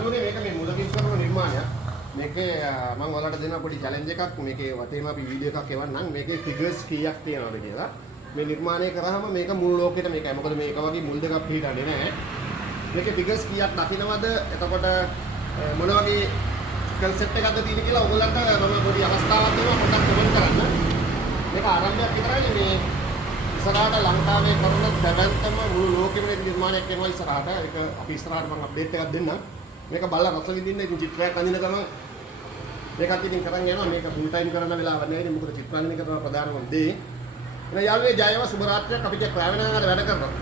යාළුවනේ මේක මේ මුලකින් කරන නිර්මාණයක්. මේකේ මම ඔයාලට දෙන පොඩි චැලෙන්ජ් එකක්. මේකේ වටේම අපි වීඩියෝ එකක් එවන්නම්. මේකේ ෆිගර්ස් කීයක් තියෙනවද කියලා. මේ නිර්මාණය කරාම මේක මුළු ලෝකෙට මේකයි. මොකද මේක වගේ මුල් දෙකක් පිළිගන්නේ නැහැ. මේකේ ෆිගර්ස් කීයක් දකින්නවද? එතකොට මොන වගේ කන්සෙප්ට් එකක්ද තියෙන්නේ කියලා ඔයගොල්ලන්ට මම පොඩි අවස්ථාවක් දෙනවා පොඩ්ඩක් කමෙන්ට් කරන්න. මේක ආරම්භයක් විතරයි මේ ඉස්සරහට ලංකාවේ කරන දැවැන්තම මුළු ලෝකෙම නිර්මාණයක් වෙනවා ඉස්සරහට. ඒක අපි ඉස්සරහට මම අප්ඩේට් එකක් දෙන්නම්. මේක බලලා රස විඳින්න. ඉතින් චිත්‍රයක් අඳින ගමන් මේකත් ඉතින් කරන් යනවා. මේක ෆුල් ටයිම් කරන වෙලාවක් නෙවෙයි. මොකද චිත්‍රාංගනය කරන ප්‍රධානම දේ. එහෙනම් යාළුවනේ ජයව සුබ රාත්‍රියක්. අපි දැන් ප්‍රාවණාංගල වැඩ කරනවා.